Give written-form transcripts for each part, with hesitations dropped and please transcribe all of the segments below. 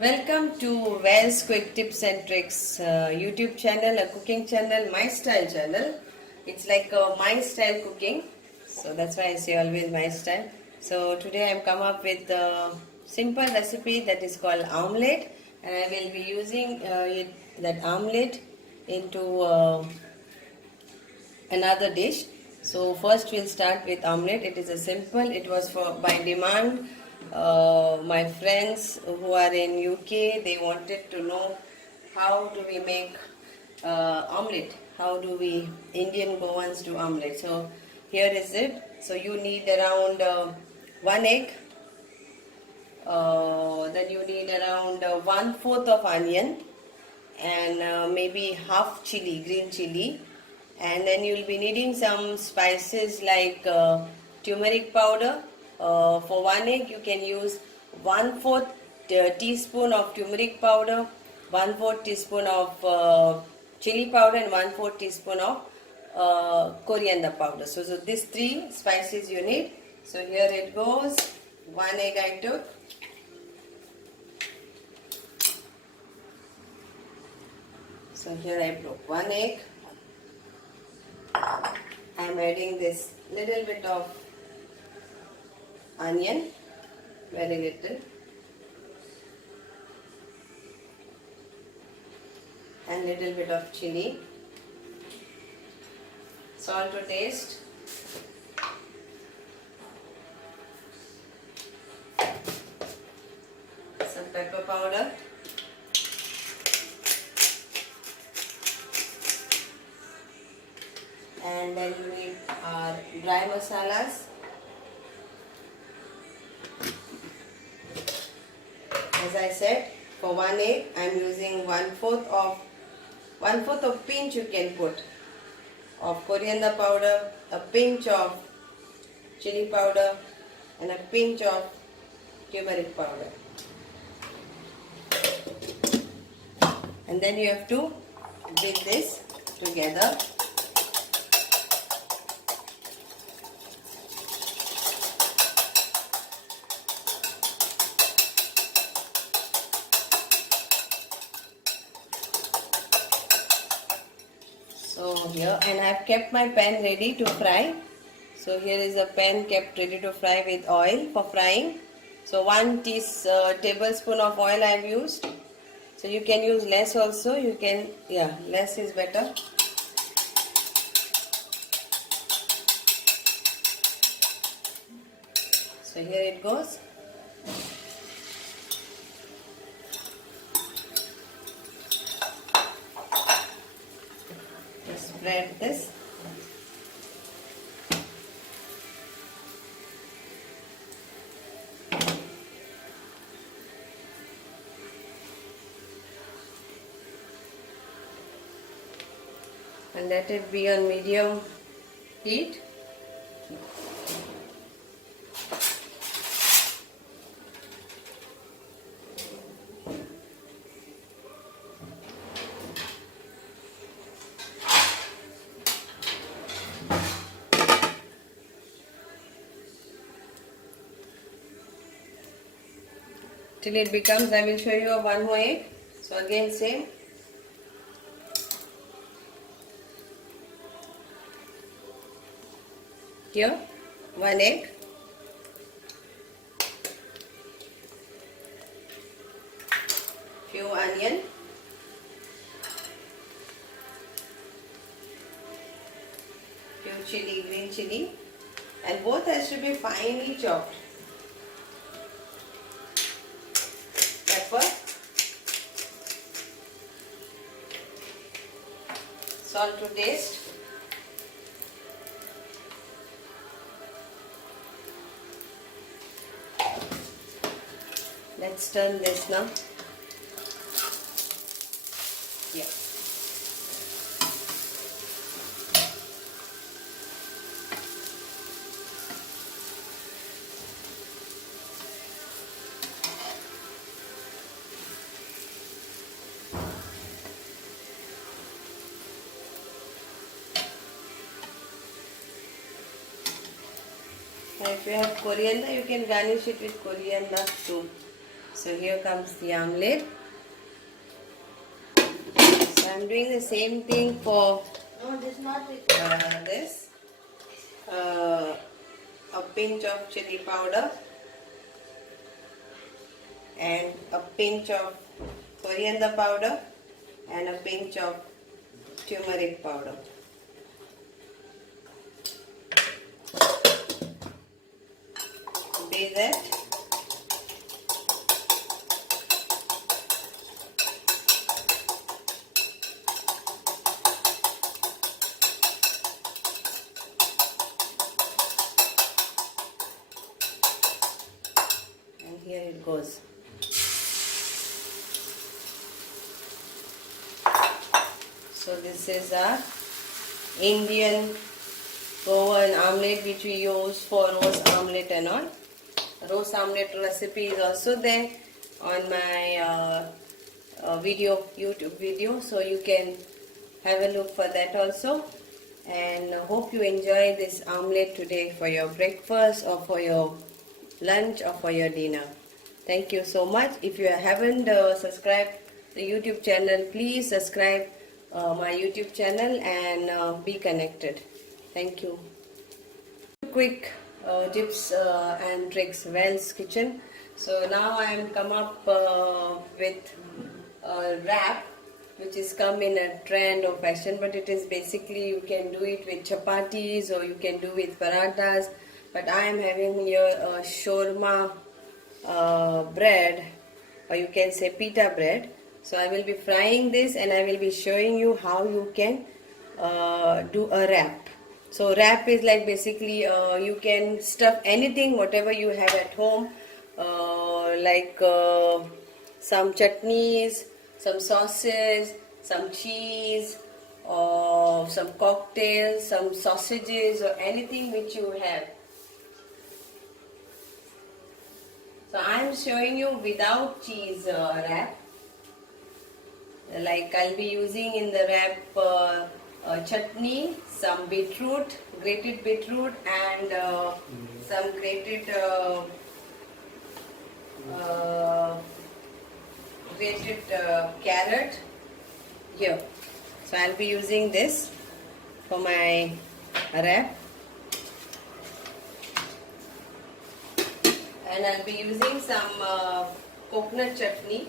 Welcome to Well's Quick Tips and Tricks YouTube channel, a cooking channel, my style channel. It's like my style cooking, so that's why I say always my style. So today I'm come up with a simple recipe that is called omelette, and I will be using that omelette into another dish. So first we'll start with omelette. It is a simple. It was for by demand. My friends who are in UK, they wanted to know how do we make omelette. How do we Indian Goans do omelette? So here is it. So you need around one egg. Then you need around 1/4 of onion and maybe half chili, green chili, and then you will be needing some spices like turmeric powder. For one egg you can use 1/4 teaspoon of turmeric powder, 1/4 teaspoon of chili powder, and 1/4 teaspoon of coriander powder. So these three spices you need. So here it goes. One egg I took. So here I broke one egg. I am adding this little bit of onion, very little, and little bit of chili, salt to taste, some pepper powder, and then you need our dry masalas. As I said, for one egg I am using 1/4 of pinch you can put of coriander powder, a pinch of chili powder, and a pinch of turmeric powder. And then you have to whip this together. So here, and I have kept my pan ready to fry. So here is a pan kept ready to fry with oil for frying. So 1 tablespoon of oil I have used. So you can use less also. You can, less is better. So here it goes. Spread this. And let it be on medium heat. Till it becomes, I will show you one more egg. So again same. Here, one egg. Few onion. Few chili, green chili. And both has to be finely chopped. Pepper, salt to taste, let's turn this now. Yeah. And if you have coriander, you can garnish it with coriander too. So here comes the omelette. So I'm doing the same thing for this. A pinch of chili powder and a pinch of coriander powder and a pinch of turmeric powder. Bathe it. And here it goes. So this is our Indian oven omelette which we use for roast omelette and all. Roast omelette recipe is also there on my YouTube video, so you can have a look for that also. And hope you enjoy this omelette today for your breakfast or for your lunch or for your dinner. Thank you so much. If you haven't subscribed the YouTube channel, please subscribe my YouTube channel and be connected. Thank you. Quick tips and tricks, Wells Kitchen. So now I am come up with a wrap which is come in a trend or fashion, but it is basically you can do it with chapatis or you can do with parathas, but I am having here a shawarma bread, or you can say pita bread. So I will be frying this and I will be showing you how you can do a wrap. So wrap is like basically you can stuff anything whatever you have at home, like some chutneys, some sauces, some cheese, or some cocktails, some sausages, or anything which you have. So I am showing you without cheese wrap. Like I'll be using in the wrap chutney, some beetroot, grated beetroot, and some grated carrot here. So I'll be using this for my wrap, and I'll be using some coconut chutney.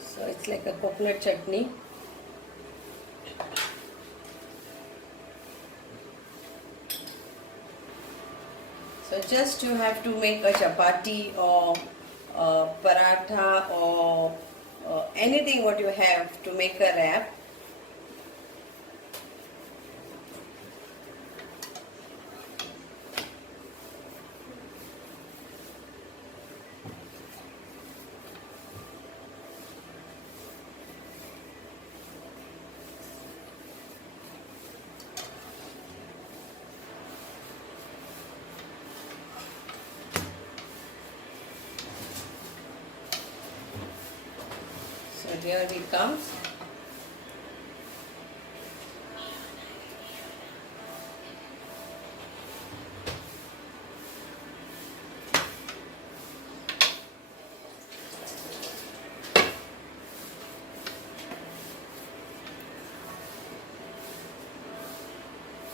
So it's like a coconut chutney. So just you have to make a chapati or paratha or anything what you have to make a wrap. So here it comes.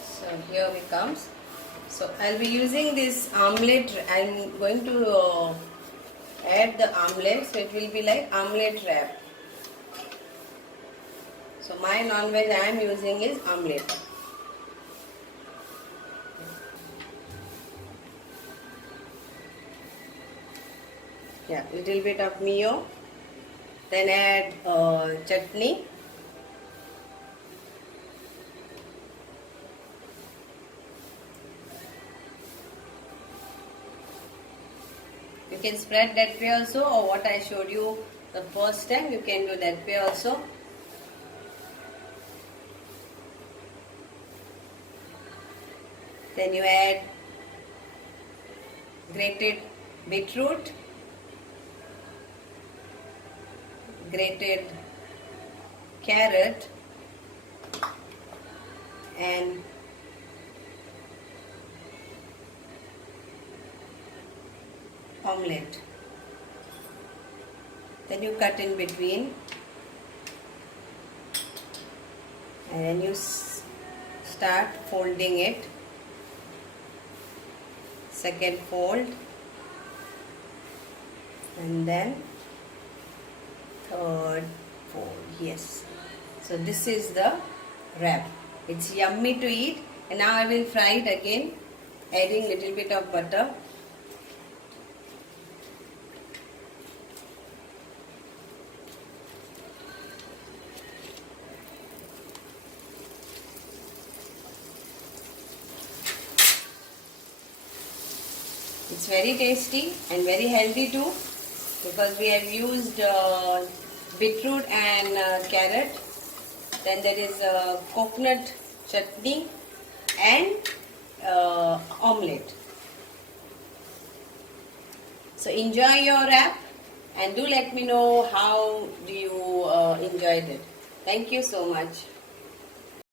So here it comes. So I'll be using this omelette. I'm going to add the omelette, so it will be like omelette wrap. So my non-veg I am using is omelette. Yeah, little bit of mayo. Then add chutney. You can spread that way also, or what I showed you the first time, you can do that way also. Then you add grated beetroot, grated carrot, and omelette. Then you cut in between, and then you start folding it. Second fold, and then third fold. Yes. So this is the wrap. It's yummy to eat. And now I will fry it again, adding little bit of butter. It's very tasty and very healthy too, because we have used beetroot and carrot. Then there is coconut chutney and omelette. So enjoy your wrap and do let me know how do you enjoyed it. Thank you so much.